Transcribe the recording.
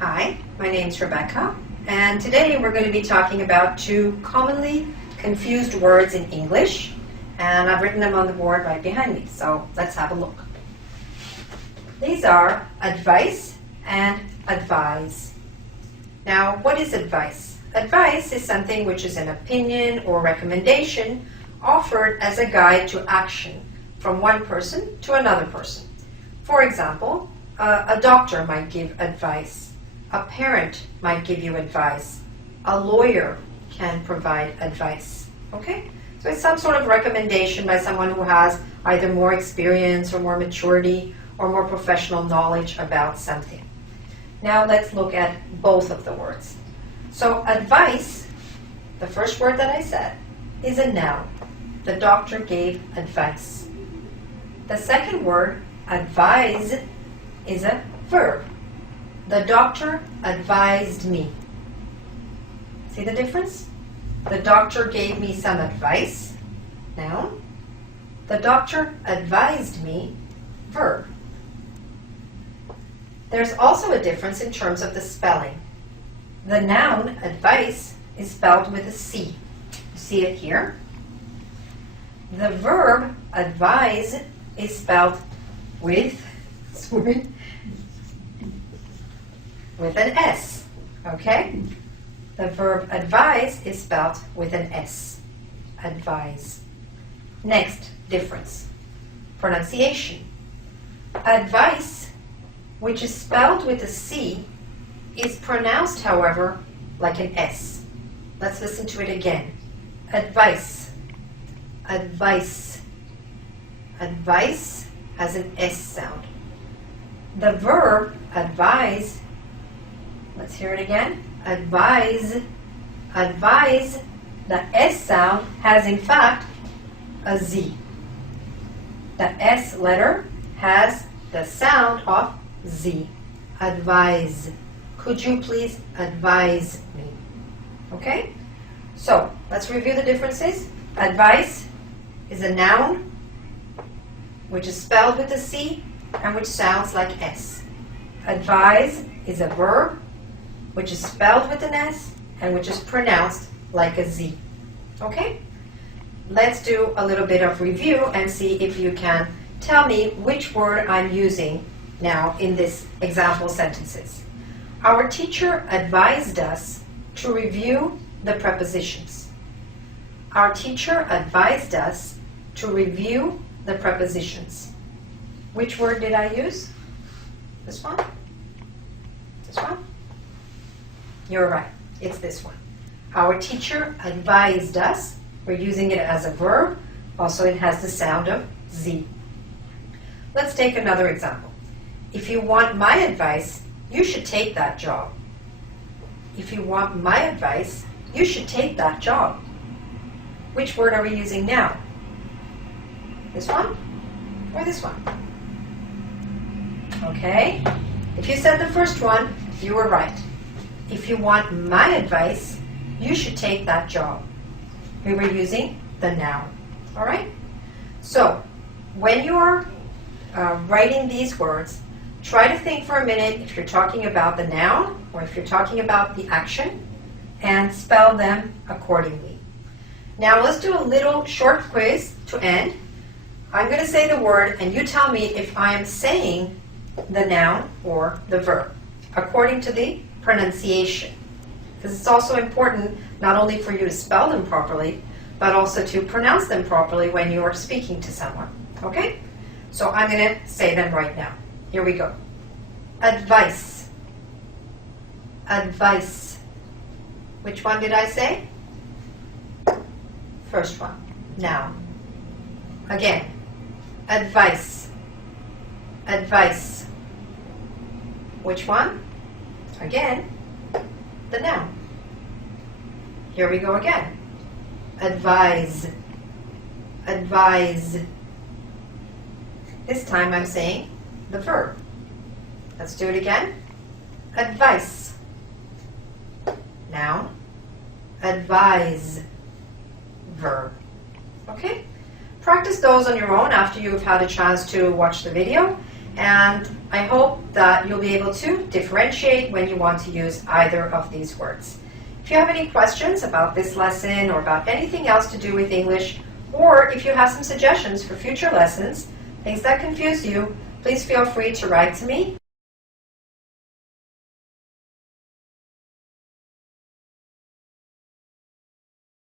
Hi, my name's Rebecca, and today we're going to be talking about two commonly confused words in English, and I've written them on the board right behind me, so let's have a look. These are advice and advise. Now, what is advice? Advice is something which is an opinion or recommendation offered as a guide to action from one person to another person. For example, a doctor might give advice. A parent might give you advice. A lawyer can provide advice. Okay? So it's some sort of recommendation by someone who has either more experience or more maturity or more professional knowledge about something. Now let's look at both of the words. So advice, the first word that I said, is a noun. The doctor gave advice. The second word, advise, is a verb. The doctor advised me. See the difference? The doctor gave me some advice, noun. The doctor advised me, verb. There's also a difference in terms of the spelling. The noun, advice, is spelled with a C. You see it here. The verb, advise, is spelled with an S, okay? The verb advise is spelled with an S, advise. Next difference, pronunciation. Advice, which is spelled with a C, is pronounced, however, like an S. Let's listen to it again. Advice, advice. Advice has an S sound. The verb advise, let's hear it again. Advise, advise, the S sound has in fact a Z. The S letter has the sound of Z. Advise. Could you please advise me? Okay? So, let's review the differences. Advice is a noun which is spelled with a C and which sounds like S. Advise is a verb which is spelled with an S and which is pronounced like a Z. Okay? Let's do a little bit of review and see if you can tell me which word I'm using now in this example sentences. Our teacher advised us to review the prepositions. Our teacher advised us to review the prepositions. Which word did I use? This one? This one? You're right. It's this one. Our teacher advised us. We're using it as a verb. Also, it has the sound of Z. Let's take another example. If you want my advice, you should take that job. If you want my advice, you should take that job. Which word are we using now? This one or this one? Okay. If you said the first one, you were right. If you want my advice, you should take that job. We were using the noun. All right? So, when you're writing these words, try to think for a minute if you're talking about the noun or if you're talking about the action and spell them accordingly. Now, let's do a little short quiz to end. I'm going to say the word and you tell me if I am saying the noun or the verb according to the pronunciation. Because it's also important not only for you to spell them properly, but also to pronounce them properly when you are speaking to someone. Okay? So I'm going to say them right now. Here we go. Advice. Advice. Which one did I say? First one. Noun. Again. Advice. Advice. Which one? Again, the noun. Here we go again. Advise. Advise. This time I'm saying the verb. Let's do it again. Advice. Noun. Advise. Verb. Okay? Practice those on your own after you've had a chance to watch the video. and I hope that you'll be able to differentiate when you want to use either of these words. If you have any questions about this lesson or about anything else to do with English, or if you have some suggestions for future lessons, things that confuse you, please feel free to write to me.